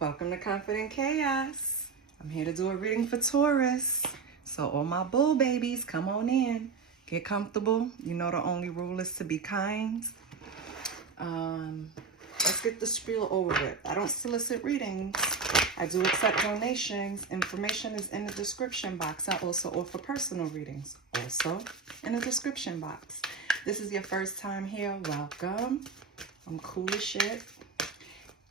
Welcome to Confident Chaos. I'm here to do a reading for Taurus. So all my bull babies, come on in. Get comfortable. You know the only rule is to be kind. Let's get the spiel over with. I don't solicit readings. I do accept donations. Information is in the description box. I also offer personal readings. Also in the description box. This is your first time here. Welcome. I'm cool as shit.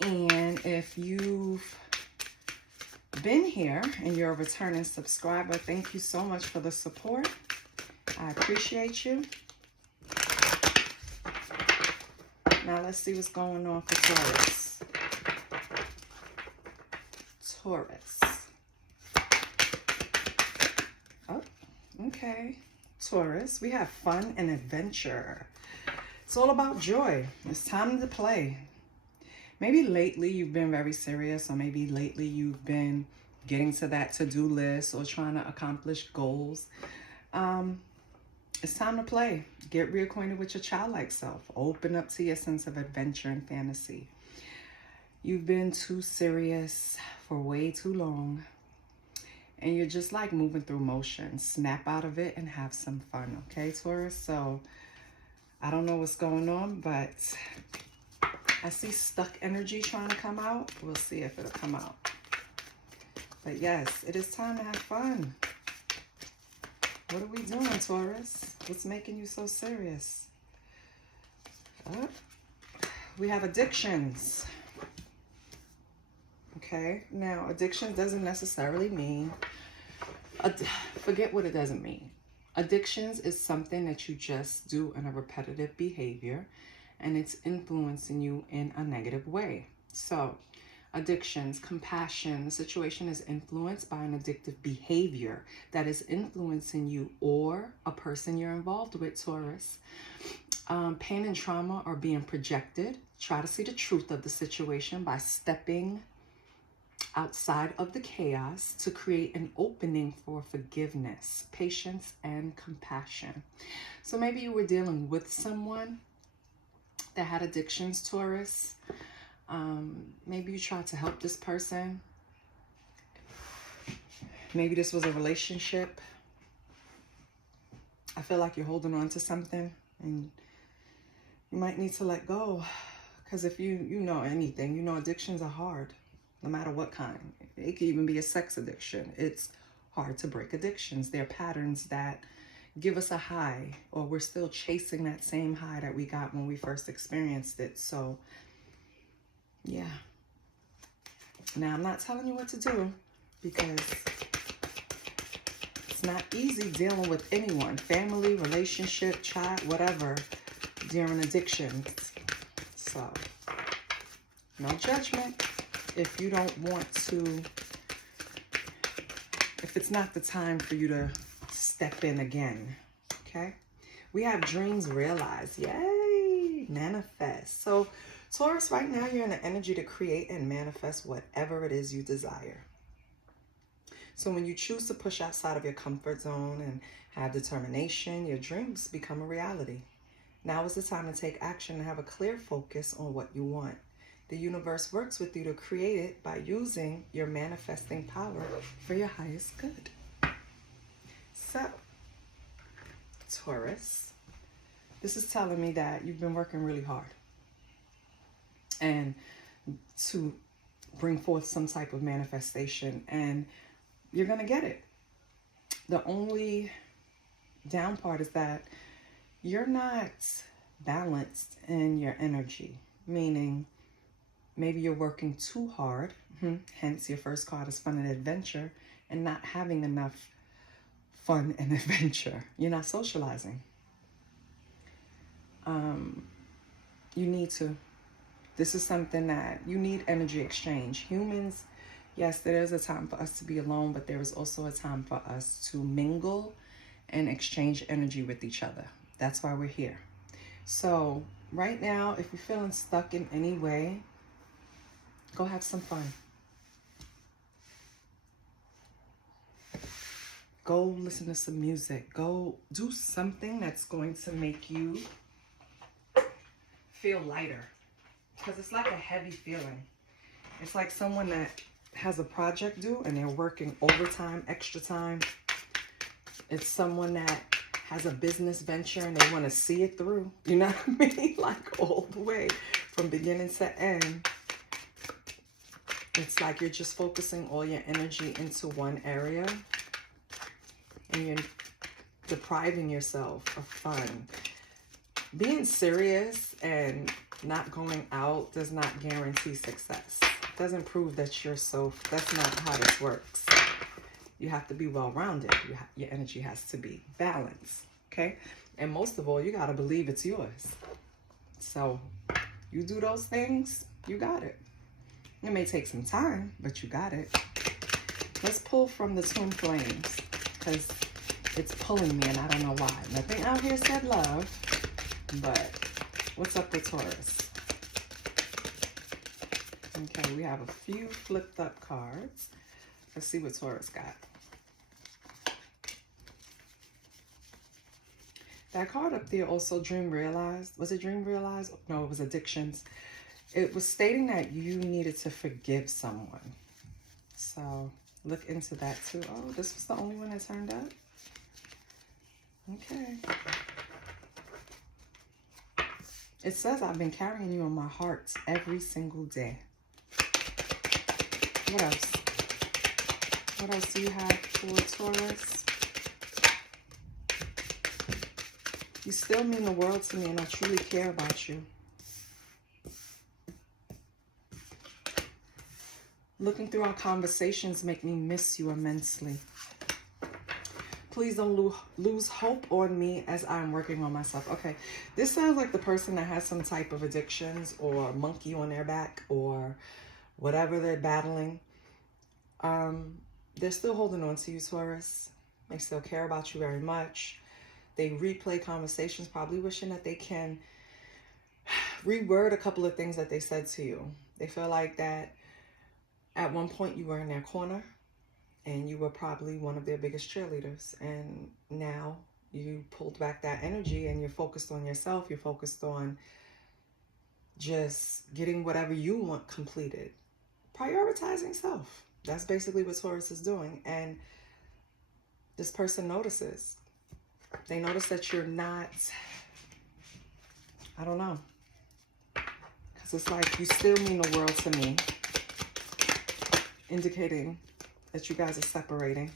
And if you've been here and you're a returning subscriber, thank you so much for the support. I appreciate you. Now let's see what's going on for Taurus. Taurus. Oh, okay. Taurus, we have fun and adventure. It's all about joy. It's time to play. Maybe lately you've been very serious, or maybe lately you've been getting to that to-do list or trying to accomplish goals. It's time to play. Get reacquainted with your childlike self. Open up to your sense of adventure and fantasy. You've been too serious for way too long, and you're just like moving through motion. Snap out of it and have some fun, okay, Taurus? So I don't know what's going on, but I see stuck energy trying to come out. We'll see if it'll come out. But yes, it is time to have fun. What are we doing, Taurus? What's making you so serious? Oh, we have addictions. Okay, now addiction doesn't necessarily mean, forget what it doesn't mean. Addictions is something that you just do in a repetitive behavior, and it's influencing you in a negative way. So addictions, compassion, the situation is influenced by an addictive behavior that is influencing you or a person you're involved with, Taurus. Pain and trauma are being projected. Try to see the truth of the situation by stepping outside of the chaos to create an opening for forgiveness, patience, and compassion. So maybe you were dealing with someone that had addictions, Taurus. Maybe you tried to help this person. Maybe this was a relationship. I feel like you're holding on to something and you might need to let go. Because if you know anything, you know addictions are hard, no matter what kind. It could even be a sex addiction. It's hard to break addictions. They're patterns that give us a high, or we're still chasing that same high that we got when we first experienced it. So yeah. Now I'm not telling you what to do, because it's not easy dealing with anyone, family, relationship, child, whatever, during addictions. So no judgment if you don't want to, if it's not the time for you to step in again, okay? We have dreams realized. Yay! Manifest. So Taurus, right now you're in the energy to create and manifest whatever it is you desire. So when you choose to push outside of your comfort zone and have determination, your dreams become a reality. Now is the time to take action and have a clear focus on what you want. The universe works with you to create it by using your manifesting power for your highest good. So, Taurus, this is telling me that you've been working really hard and to bring forth some type of manifestation, and you're going to get it. The only down part is that you're not balanced in your energy, meaning maybe you're working too hard, hence your first card is fun and adventure, and not having enough fun and adventure. You're not socializing. You need to. This is something that you need energy exchange. Humans, yes, there is a time for us to be alone, but there is also a time for us to mingle and exchange energy with each other. That's why we're here. So right now, if you're feeling stuck in any way, go have some fun. Go listen to some music. Go do something that's going to make you feel lighter. Because it's like a heavy feeling. It's like someone that has a project due and they're working overtime, extra time. It's someone that has a business venture and they want to see it through. You know what I mean? Like all the way from beginning to end. It's like you're just focusing all your energy into one area and you're depriving yourself of fun. Being serious and not going out does not guarantee success. It doesn't prove that you're that's not how this works. You have to be well-rounded. Your energy has to be balanced, okay? And most of all, you got to believe it's yours. So you do those things, you got it. It may take some time, but you got it. Let's pull from the twin flames because it's pulling me and I don't know why. Nothing out here said love, but what's up with Taurus? Okay, we have a few flipped up cards. Let's see what Taurus got. That card up there also dream realized. Was it dream realized? No, it was addictions. It was stating that you needed to forgive someone. So look into that too. Oh, this was the only one that turned up? Okay. It says I've been carrying you in my heart every single day. What else? What else do you have for Taurus? You still mean the world to me and I truly care about you. Looking through our conversations make me miss you immensely. Please don't lose hope on me as I'm working on myself. Okay, this sounds like the person that has some type of addictions or monkey on their back or whatever they're battling. They're still holding on to you, Taurus. They still care about you very much. They replay conversations, probably wishing that they can reword a couple of things that they said to you. They feel like that at one point you were in their corner and you were probably one of their biggest cheerleaders. And now you pulled back that energy and you're focused on yourself. You're focused on just getting whatever you want completed. Prioritizing self. That's basically what Taurus is doing. And this person notices. They notice that you're not, I don't know. Because it's like you still mean the world to me. Indicating that you guys are separating.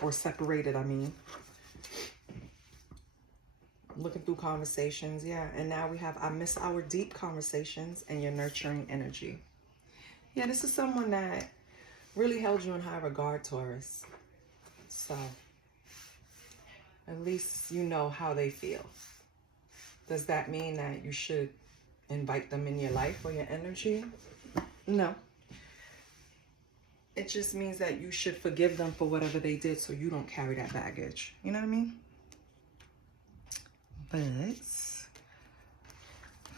Or separated, I mean. Looking through conversations, yeah. And now we have, I miss our deep conversations and your nurturing energy. Yeah, this is someone that really held you in high regard, Taurus. So, at least you know how they feel. Does that mean that you should invite them in your life or your energy? No. It just means that you should forgive them for whatever they did so you don't carry that baggage. You know what I mean? But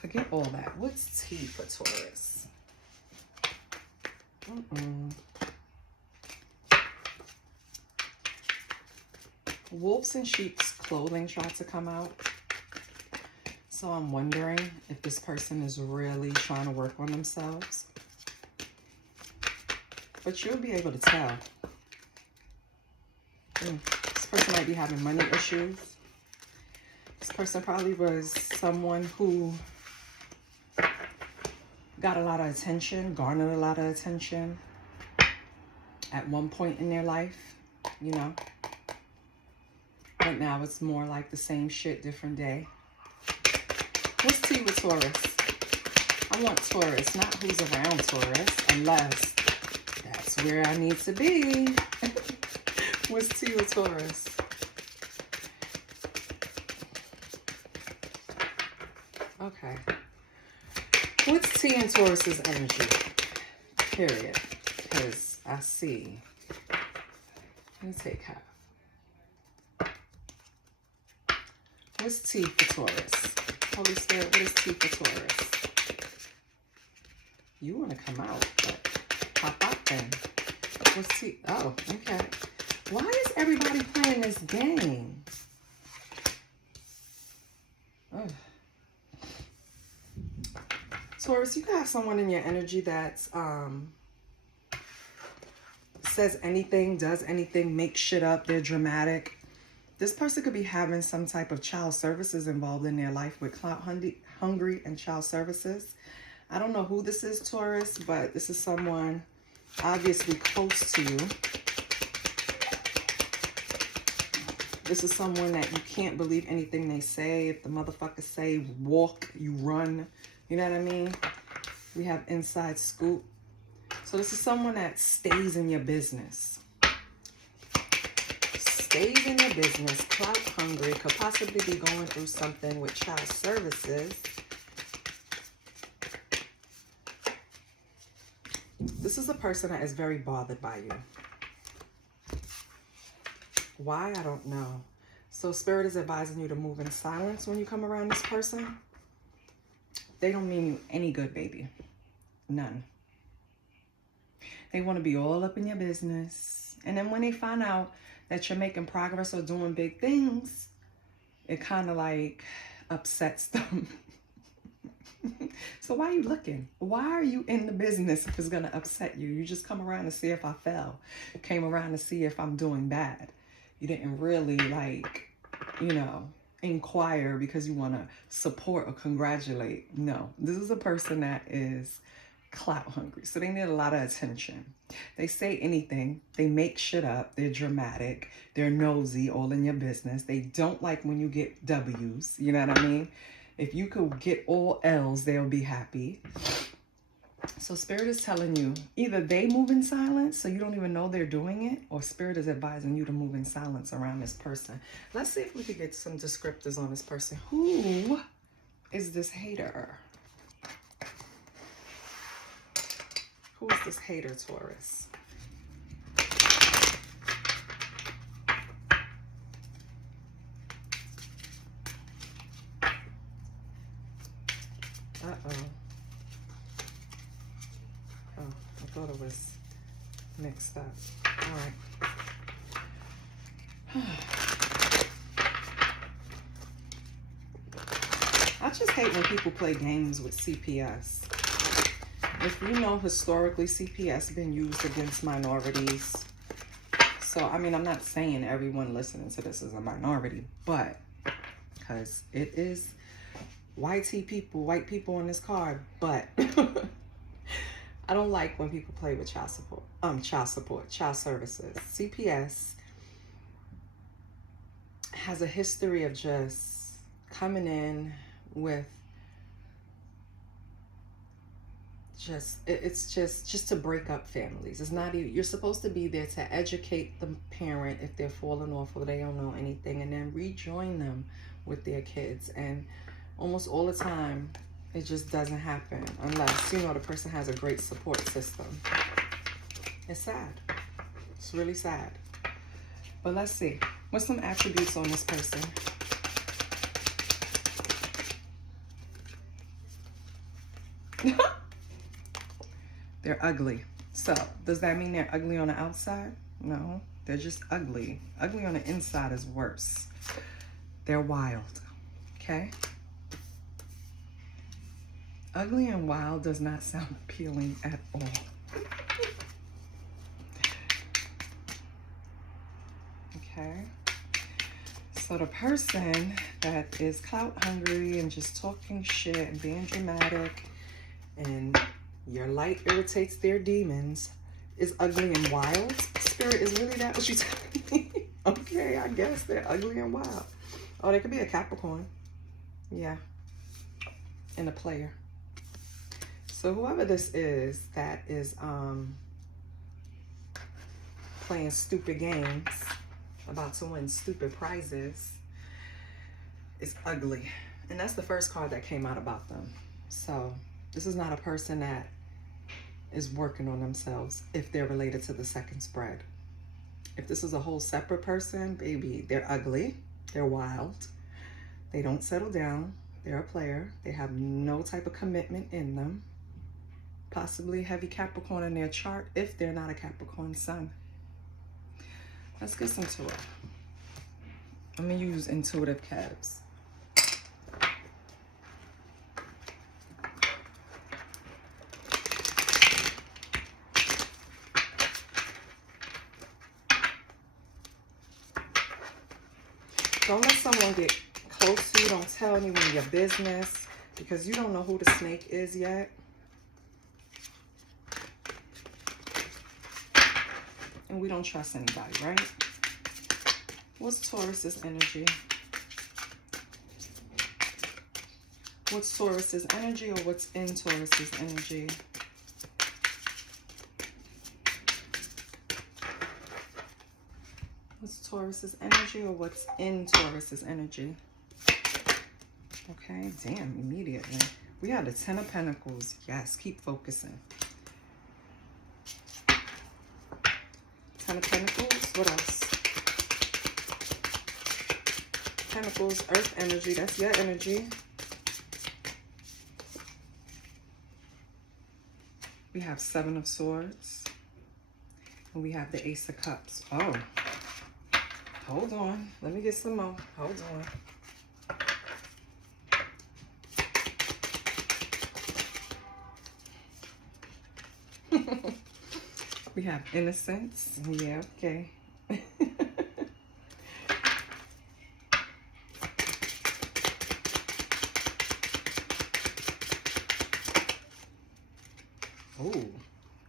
forget all that. What's T for Taurus? Wolves in sheep's clothing tried to come out. So I'm wondering if this person is really trying to work on themselves. But you'll be able to tell. This person might be having money issues. This person probably was someone who got a lot of attention, garnered a lot of attention at one point in their life, you know. But now it's more like the same shit, different day. What's T with Taurus? I want Taurus, not who's around Taurus, unless that's where I need to be. What's T with Taurus? Okay. What's T in Taurus's energy? Period. Because I see. Let me take half. What's T for Taurus? Holy Spirit, what is T for Taurus? You want to come out, but pop out then. What's T? Oh, okay. Why is everybody playing this game? Ugh. Taurus, you got someone in your energy that's says anything, does anything, makes shit up. They're dramatic. This person could be having some type of child services involved in their life with clout hungry and child services. I don't know who this is, Taurus, but this is someone obviously close to you. This is someone that you can't believe anything they say. If the motherfuckers say walk, you run. You know what I mean? We have inside scoop. So this is someone that stays in your business. Stays in your business, clout hungry, could possibly be going through something with child services. This is a person that is very bothered by you. Why? I don't know. So Spirit is advising you to move in silence when you come around this person. They don't mean you any good, baby. None. They want to be all up in your business. And then when they find out that you're making progress or doing big things, it kind of like upsets them. So why are you looking? Why are you in the business if it's going to upset you? You just come around to see if I fell. Came around to see if I'm doing bad. You didn't really like, you know, inquire because you want to support or congratulate. No, this is a person that is clout hungry. So they need a lot of attention. They say anything. They make shit up. They're dramatic. They're nosy, all in your business. They don't like when you get W's. You know what I mean? If you could get all L's, they'll be happy. So Spirit is telling you, either they move in silence, so you don't even know they're doing it, or Spirit is advising you to move in silence around this person. Let's see if we could get some descriptors on this person. Who is this hater? Who is this hater, Taurus? Uh-oh. Oh, I thought it was mixed up. All right. I just hate when people play games with CPS. If you know, historically, CPS been used against minorities. So, I mean, I'm not saying everyone listening to this is a minority, but because it is white people on this card, but I don't like when people play with child services. CPS has a history of just coming in with it's just to break up families. It's not even, you're supposed to be there to educate the parent if they're falling off or they don't know anything, and then rejoin them with their kids. And almost all the time, it just doesn't happen unless, you know, the person has a great support system. It's sad. It's really sad. But let's see. What's some attributes on this person? They're ugly. So, does that mean they're ugly on the outside? No, they're just ugly. Ugly on the inside is worse. They're wild. Okay? Ugly and wild does not sound appealing at all. Okay? So the person that is clout hungry and just talking shit and being dramatic, and your light irritates their demons, is ugly and wild. Spirit, is really that what you telling me? Okay, I guess they're ugly and wild. Oh, they could be a Capricorn. Yeah. And a player. So whoever this is that is playing stupid games, about to win stupid prizes, is ugly. And that's the first card that came out about them. So this is not a person that is working on themselves if they're related to the second spread. If this is a whole separate person, baby, they're ugly, they're wild, they don't settle down, they're a player, they have no type of commitment in them, possibly heavy Capricorn in their chart if they're not a Capricorn sun. Let's get some to it. I'm gonna use intuitive calves. Don't let someone get close to you. Don't tell anyone your business because you don't know who the snake is yet. And we don't trust anybody, right? What's Taurus's energy? What's Taurus's energy, or what's in Taurus's energy? What's Taurus's energy, or what's in Taurus's energy? Okay, damn, immediately. We have the Ten of Pentacles. Yes, keep focusing. Ten of Pentacles. What else? Pentacles, Earth energy. That's your energy. We have Seven of Swords. And we have the Ace of Cups. Oh. Hold on. Let me get some more. Hold on. We have Innocence. Yeah, okay. Oh,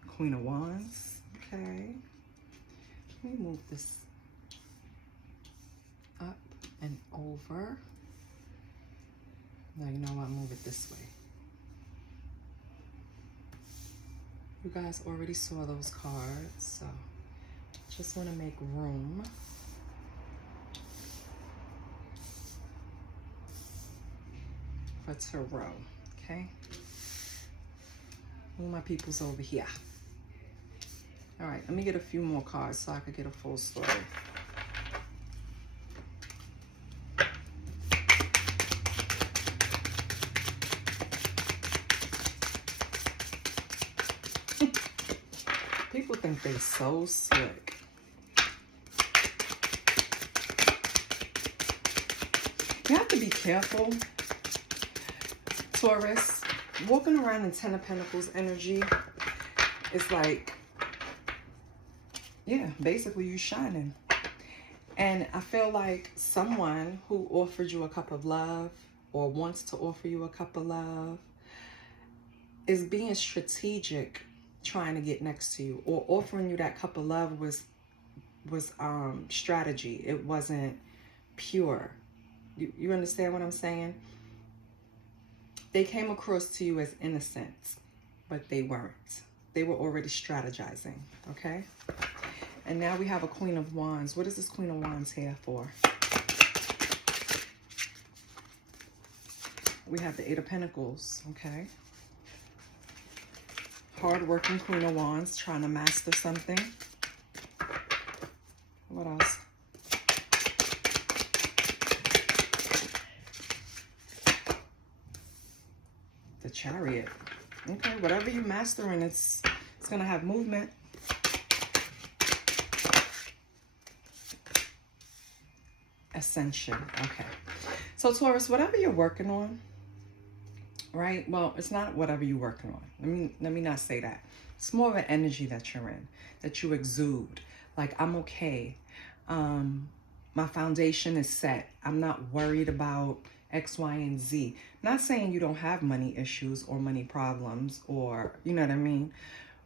Queen of Wands. Okay. Let me move this up and over. Now, you know what? Move it this way. You guys already saw those cards, so just want to make room. For Tarot, okay? All my people's over here. All right, let me get a few more cards so I could get a full story. People think they're so slick. You have to be careful, Taurus. Walking around in Ten of Pentacles energy is like, yeah, basically you shining. And I feel like someone who offered you a cup of love or wants to offer you a cup of love is being strategic, trying to get next to you, or offering you that cup of love was strategy. It wasn't pure. You understand what I'm saying? They came across to you as innocent, but they weren't. They were already strategizing, okay? And now we have a Queen of Wands. What is this Queen of Wands here for? We have the Eight of Pentacles, okay? Hard-working Queen of Wands, trying to master something. What else? The Chariot. Okay, whatever you're mastering, it's gonna have movement. Ascension. Okay. So Taurus, whatever you're working on, right? Well, it's not whatever you're working on. Let me not say that. It's more of an energy that you're in, that you exude. Like, I'm okay. My foundation is set. I'm not worried about X, Y, and Z. Not saying you don't have money issues or money problems, or, you know what I mean?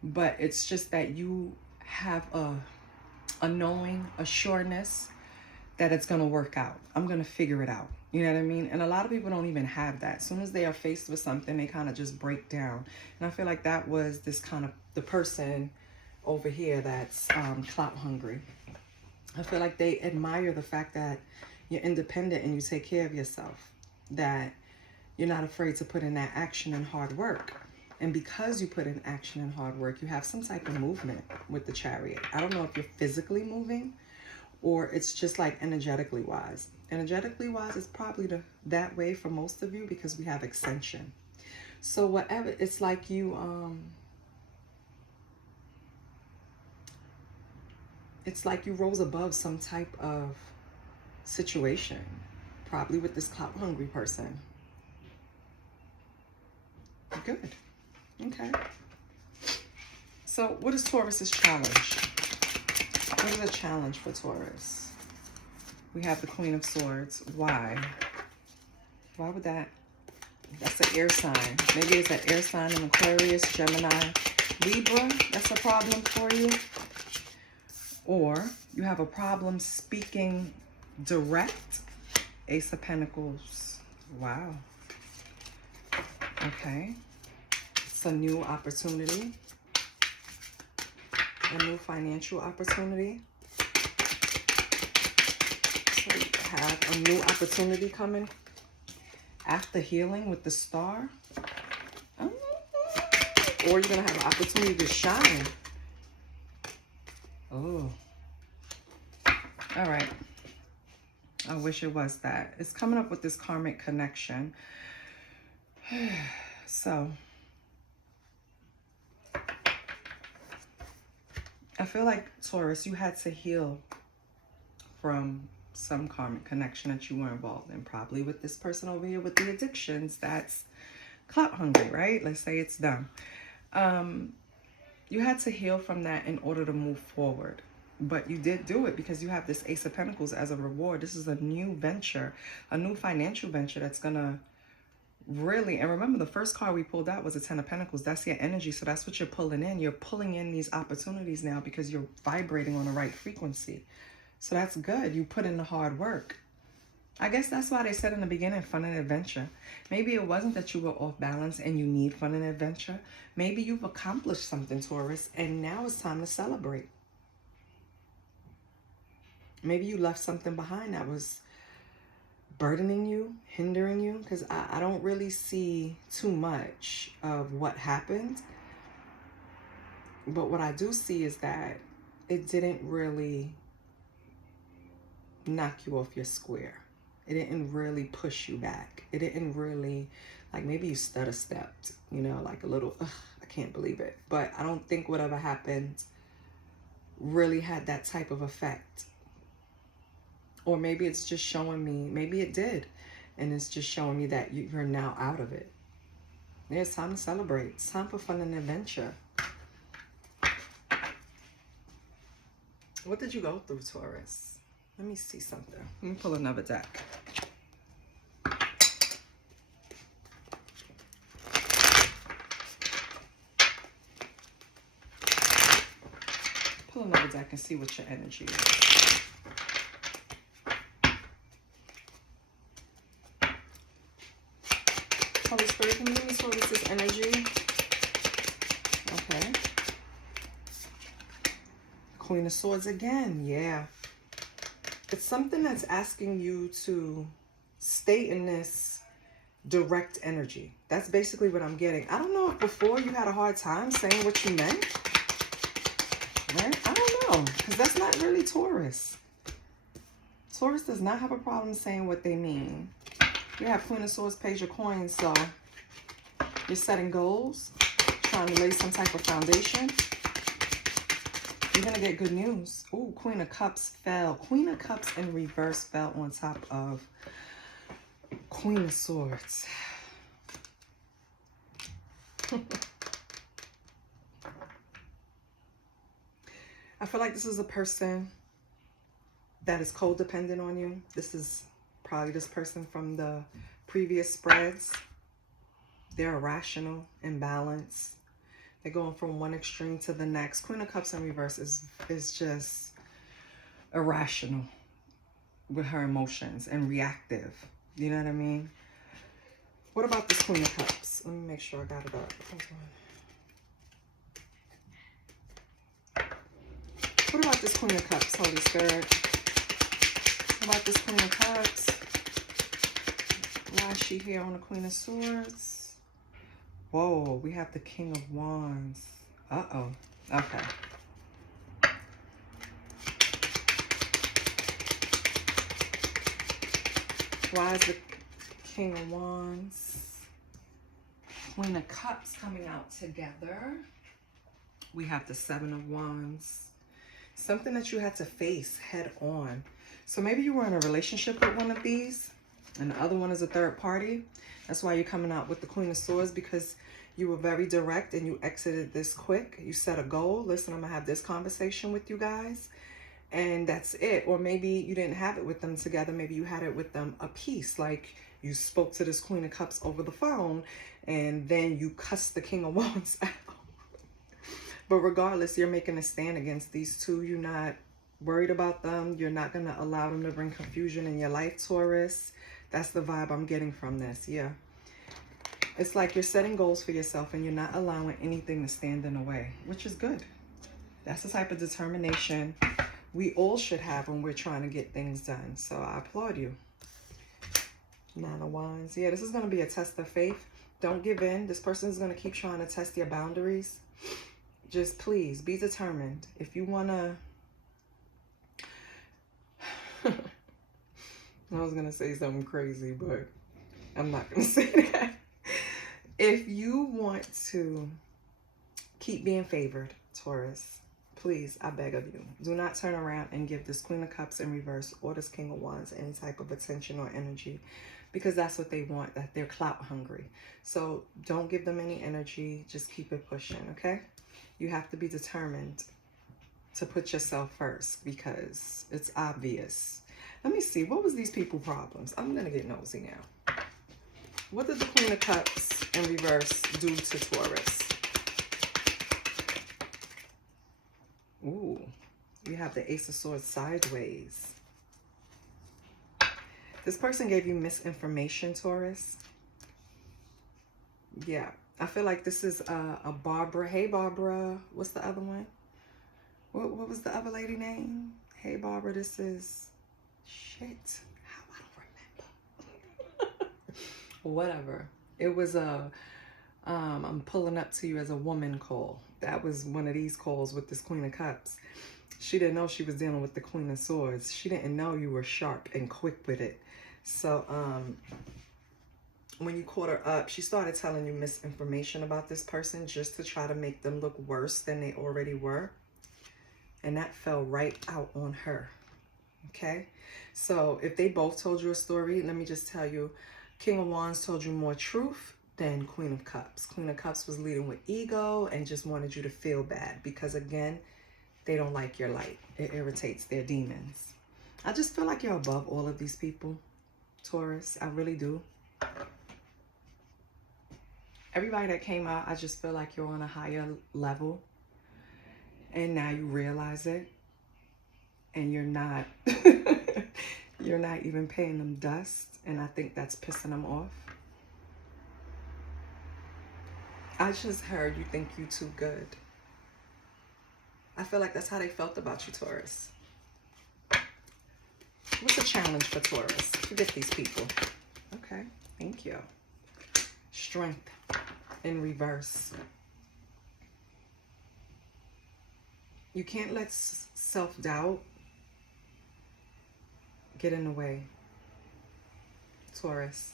But it's just that you have a knowing, a sureness that it's going to work out. I'm going to figure it out. You know what I mean? And a lot of people don't even have that. As soon as they are faced with something, they kind of just break down. And I feel like that was this kind of the person over here that's clout hungry. I feel like they admire the fact that you're independent and you take care of yourself, that you're not afraid to put in that action and hard work. And because you put in action and hard work, you have some type of movement with the Chariot. I don't know if you're physically moving or it's just like energetically wise. Energetically wise, it's probably that way for most of you because we have ascension. So whatever, it's like you, it's like you rose above some type of situation, probably with this clout hungry person. Good. Okay. So what is Taurus's challenge? What is the challenge for Taurus? We have the Queen of Swords. Why? Why would that? That's an air sign. Maybe it's an air sign in Aquarius, Gemini, Libra. That's a problem for you. Or you have a problem speaking direct. Ace of Pentacles. Wow. Okay. It's a new opportunity. A new financial opportunity. So you have a new opportunity coming after healing with the Star. Or you're going to have an opportunity to shine. Oh. All right. I wish it was that. It's coming up with this karmic connection. So, I feel like, Taurus, you had to heal from some karmic connection that you were involved in. Probably with this person over here with the addictions that's clout hungry, right? Let's say it's them. You had to heal from that in order to move forward. But you did do it because you have this Ace of Pentacles as a reward. This is a new venture, a new financial venture that's going to really, and remember the first card we pulled out was a 10 of Pentacles. That's your energy. So that's what you're pulling in. You're pulling in these opportunities now because you're vibrating on the right frequency. So that's good. You put in the hard work. I guess that's why they said in the beginning, fun and adventure. Maybe it wasn't that you were off balance and you need fun and adventure. Maybe you've accomplished something, Taurus, and now it's time to celebrate. Maybe you left something behind that was burdening you, hindering you, because I don't really see too much of what happened. But what I do see is that it didn't really knock you off your square. It didn't really push you back. It didn't really, like maybe you stutter stepped, you know, like a little, I can't believe it. But I don't think whatever happened really had that type of effect. Or maybe it's just showing me, maybe it did. And it's just showing me that you're now out of it. Yeah, it's time to celebrate. It's time for fun and adventure. What did you go through, Taurus? Let me see something. Let me pull another deck. Pull another deck and see what your energy is. Holy Spirit, can you give me sort of this energy? Okay. Queen of Swords again. Yeah. It's something that's asking you to stay in this direct energy. That's basically what I'm getting. I don't know if before you had a hard time saying what you meant. Right? I don't know. Because that's not really Taurus. Taurus does not have a problem saying what they mean. You have Queen of Swords, Page of Coins, so you're setting goals, trying to lay some type of foundation. You're going to get good news. Ooh, Queen of Cups fell. Queen of Cups in reverse fell on top of Queen of Swords. I feel like this is a person that is codependent on you. This is probably this person from the previous spreads. They're irrational, imbalanced. They're going from one extreme to the next. Queen of Cups in reverse is just irrational with her emotions and reactive. You know what I mean? What about this Queen of Cups? Let me make sure I got it up. What about this Queen of Cups, Holy Spirit? What about this Queen of Cups? Why is she here on the Queen of Swords? Whoa, we have the King of Wands. Uh-oh. Okay. Why is the King of Wands, Queen of Cups coming out together? We have the Seven of Wands. Something that you had to face head on. So maybe you were in a relationship with one of these, and the other one is a third party. That's why you're coming out with the Queen of Swords, because you were very direct and you exited this quick. You set a goal. Listen, I'm going to have this conversation with you guys. and that's it. Or maybe you didn't have it with them together. Maybe you had it with them a piece, like you spoke to this Queen of Cups over the phone and then you cussed the King of Wands out. But regardless, you're making a stand against these two. You're not worried about them. You're not going to allow them to bring confusion in your life, Taurus. That's the vibe I'm getting from this. Yeah. It's like you're setting goals for yourself and you're not allowing anything to stand in the way, which is good. That's the type of determination we all should have when we're trying to get things done. So I applaud you. Nine of Wands. Yeah, this is going to be a test of faith. Don't give in. This person is going to keep trying to test your boundaries. Just please be determined. If you want to... I was going to say something crazy, but I'm not going to say that. If you want to keep being favored, Taurus, please, I beg of you, do not turn around and give this Queen of Cups in reverse or this King of Wands any type of attention or energy, because that's what they want, that they're clout hungry. So don't give them any energy. Just keep it pushing, okay? You have to be determined to put yourself first because it's obvious. Let me see. What was these people problems? I'm going to get nosy now. What did the Queen of Cups in reverse do to Taurus? Ooh, you have the Ace of Swords sideways. This person gave you misinformation, Taurus. Yeah, I feel like this is a Barbara. Hey, Barbara. What's the other one? What was the other lady name? Hey, Barbara, this is... Shit. How I don't remember. Whatever. It was a... I'm pulling up to you as a woman call. That was one of these calls with this Queen of Cups. She didn't know she was dealing with the Queen of Swords. She didn't know you were sharp and quick with it. So, when you caught her up, she started telling you misinformation about this person just to try to make them look worse than they already were. And that fell right out on her. Okay? So, if they both told you a story, let me just tell you, King of Wands told you more truth than Queen of Cups. Queen of Cups was leading with ego and just wanted you to feel bad because, again, they don't like your light. It irritates their demons. I just feel like you're above all of these people, Taurus. I really do. Everybody that came out, I just feel like you're on a higher level. And now you realize it. And you're not, you're not even paying them dust. And I think that's pissing them off. I just heard you think you too good. I feel like that's how they felt about you, Taurus. What's the challenge for Taurus? Forget these people. Okay, thank you. Strength in reverse. You can't let self-doubt get in the way, Taurus.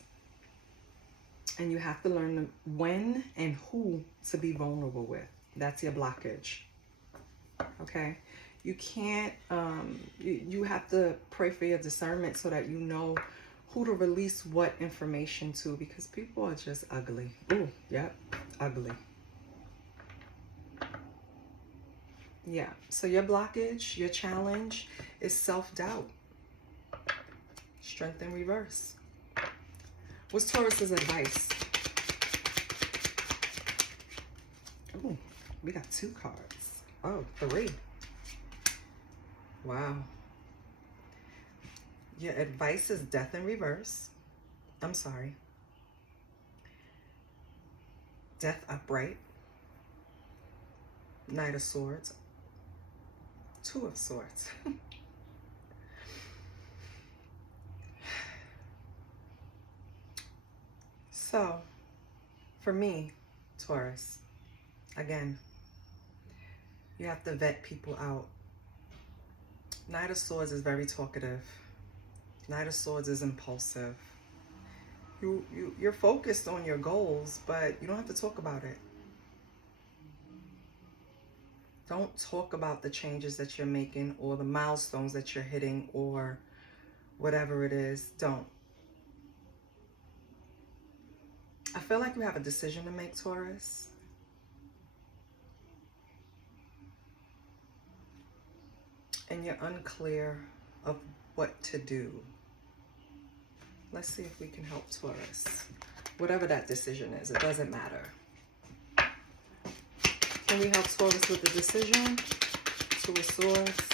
And you have to learn when and who to be vulnerable with. That's your blockage. Okay? You can't, you have to pray for your discernment so that you know who to release what information to, because people are just ugly. Ooh, yep, ugly. Yeah, so your blockage, your challenge is self-doubt. Strength in reverse. What's Taurus's advice? Ooh, we got 2 cards. Oh, 3. Wow. Your advice is death in reverse. I'm sorry. Death upright. Knight of Swords. 2 of Swords. So, for me, Taurus, again, you have to vet people out. Knight of Swords is very talkative. Knight of Swords is impulsive. You're focused on your goals, but you don't have to talk about it. Don't talk about the changes that you're making or the milestones that you're hitting or whatever it is. Don't. I feel like you have a decision to make, Taurus. and you're unclear of what to do. Let's see if we can help Taurus. Whatever that decision is, it doesn't matter. Can we help Taurus with the decision? Two of Swords.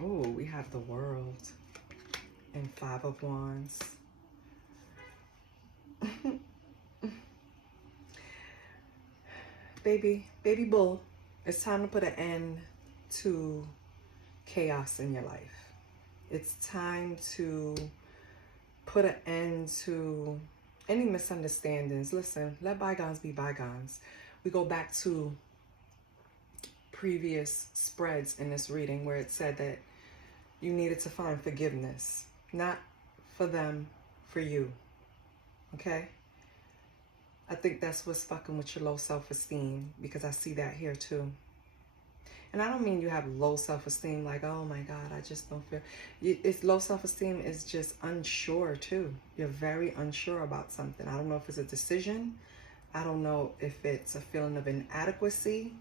Oh, we have the World and Five of Wands. Baby bull, it's time to put an end to chaos in your life. It's time to put an end to any misunderstandings. Listen, let bygones be bygones. We go back to previous spreads in this reading where it said that you needed to find forgiveness, not for them, for you. Okay? I think that's what's fucking with your low self-esteem, because I see that here too. And I don't mean you have low self-esteem like, oh my God, I just don't feel. It's low self-esteem is just unsure too. You're very unsure about something. I don't know if it's a decision. I don't know if it's a feeling of inadequacy.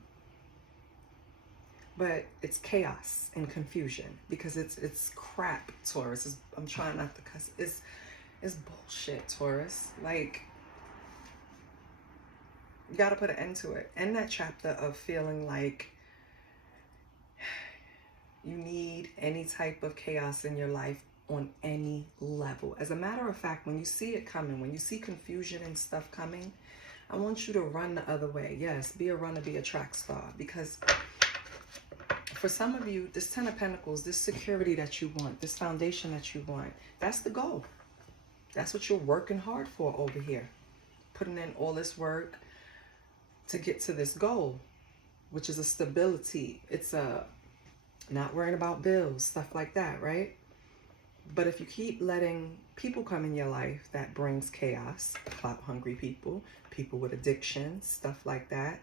But it's chaos and confusion because it's crap, Taurus. I'm trying not to cuss. It's bullshit, Taurus. Like, you got to put an end to it. End that chapter of feeling like you need any type of chaos in your life on any level. As a matter of fact, when you see it coming, when you see confusion and stuff coming, I want you to run the other way. Yes, be a runner, be a track star. Because for some of you, this Ten of Pentacles, this security that you want, this foundation that you want, that's the goal. That's what you're working hard for over here. Putting in all this work to get to this goal, which is a stability. It's a not worrying about bills, stuff like that, right? But if you keep letting people come in your life, that brings chaos, clout-hungry people, people with addictions, stuff like that,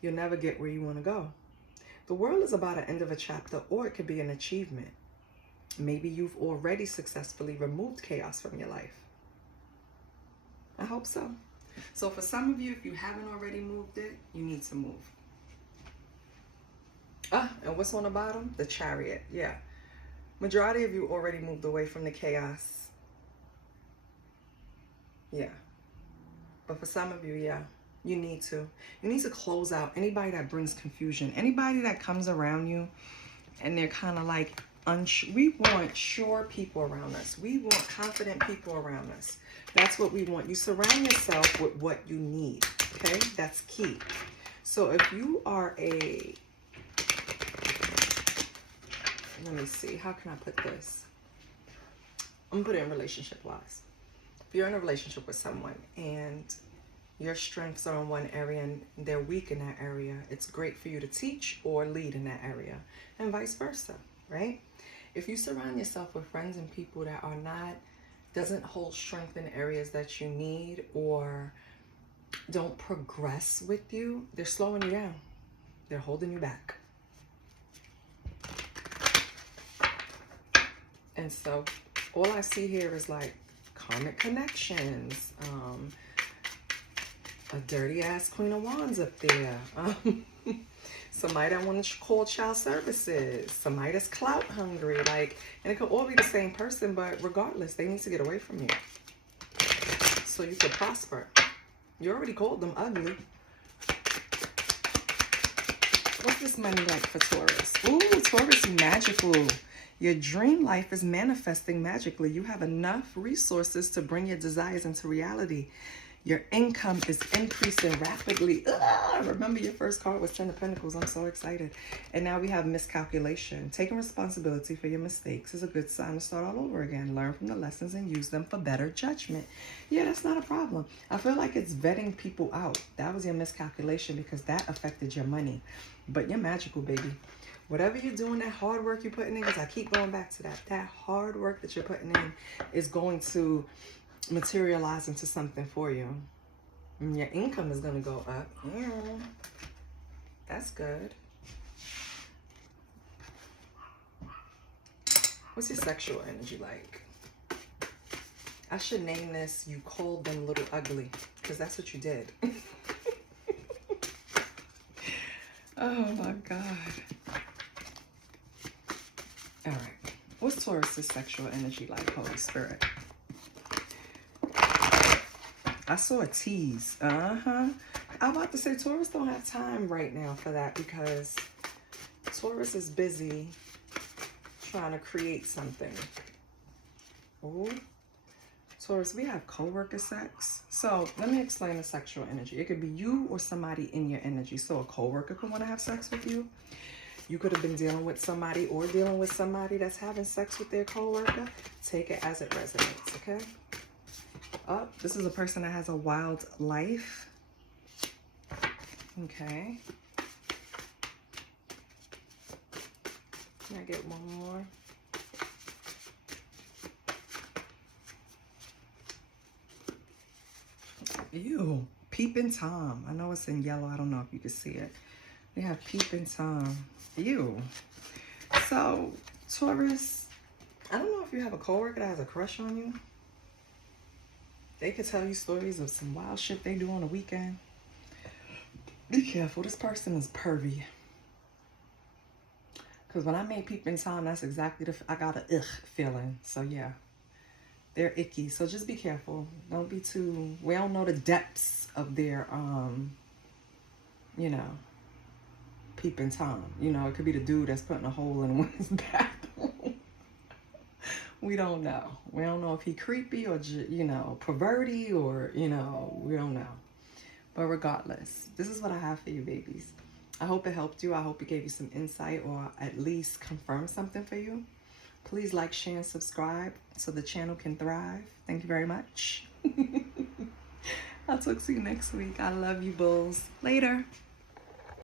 you'll never get where you want to go. The world is about an end of a chapter, or it could be an achievement. Maybe you've already successfully removed chaos from your life. I hope so. So for some of you, if you haven't already moved it, you need to move. And what's on the bottom? The Chariot. Yeah. Majority of you already moved away from the chaos. Yeah. But for some of you, yeah, you need to. You need to close out anybody that brings confusion. Anybody that comes around you and they're kind of like unsure. We want sure people around us. We want confident people around us. That's what we want. You surround yourself with what you need. Okay? That's key. So if you are a... Let me see. How can I put this? I'm going to put it in relationship-wise. If you're in a relationship with someone and your strengths are in one area and they're weak in that area, it's great for you to teach or lead in that area, and vice versa, right? If you surround yourself with friends and people that are not, doesn't hold strength in areas that you need or don't progress with you, they're slowing you down. They're holding you back. And so all I see here is like karmic connections, a dirty ass Queen of Wands up there, somebody that want to call child services, somebody that's clout hungry, like, and it could all be the same person, but regardless, they need to get away from you so you can prosper. You already called them ugly. What's this money like for Taurus? Ooh, Taurus, magical. Your dream life is manifesting magically. You have enough resources to bring your desires into reality. Your income is increasing rapidly. Remember your first card was Ten of Pentacles. I'm so excited. And now we have miscalculation. Taking responsibility for your mistakes is a good sign to start all over again. Learn from the lessons and use them for better judgment. Yeah, that's not a problem. I feel like it's vetting people out. That was your miscalculation because that affected your money. But you're magical, baby. Whatever you're doing, that hard work you're putting in, because I keep going back to that. That hard work that you're putting in is going to materialize into something for you. And your income is going to go up. Yeah, that's good. What's your sexual energy like? I should name this, you called them little ugly, because that's what you did. Oh my God. All right. What's Taurus's sexual energy like, Holy Spirit? I saw a tease. I'm about to say Taurus don't have time right now for that because Taurus is busy trying to create something. Oh, Taurus, we have co-worker sex. So let me explain the sexual energy. It could be you or somebody in your energy. So a co-worker could want to have sex with you. You could have been dealing with somebody or dealing with somebody that's having sex with their co-worker. Take it as it resonates, okay? This is a person that has a wild life. Okay. Can I get one more? Ew, peeping Tom. I know it's in yellow. I don't know if you can see it. We have peeping Tom. Ew. So, Taurus, I don't know if you have a coworker that has a crush on you. They could tell you stories of some wild shit they do on the weekend. Be careful. This person is pervy. Because when I made peeping Tom, that's exactly I got a ugh feeling. So, yeah. They're icky. So, just be careful. Don't be too... We don't know the depths of their, you know, peeping Tom. You know, it could be the dude that's putting a hole in a woman's bathroom. We don't know. We don't know if he creepy or, you know, perverty or, you know, we don't know. But regardless, this is what I have for you, babies. I hope it helped you. I hope it gave you some insight or at least confirmed something for you. Please like, share, and subscribe so the channel can thrive. Thank you very much. I'll talk to you next week. I love you, bulls. Later.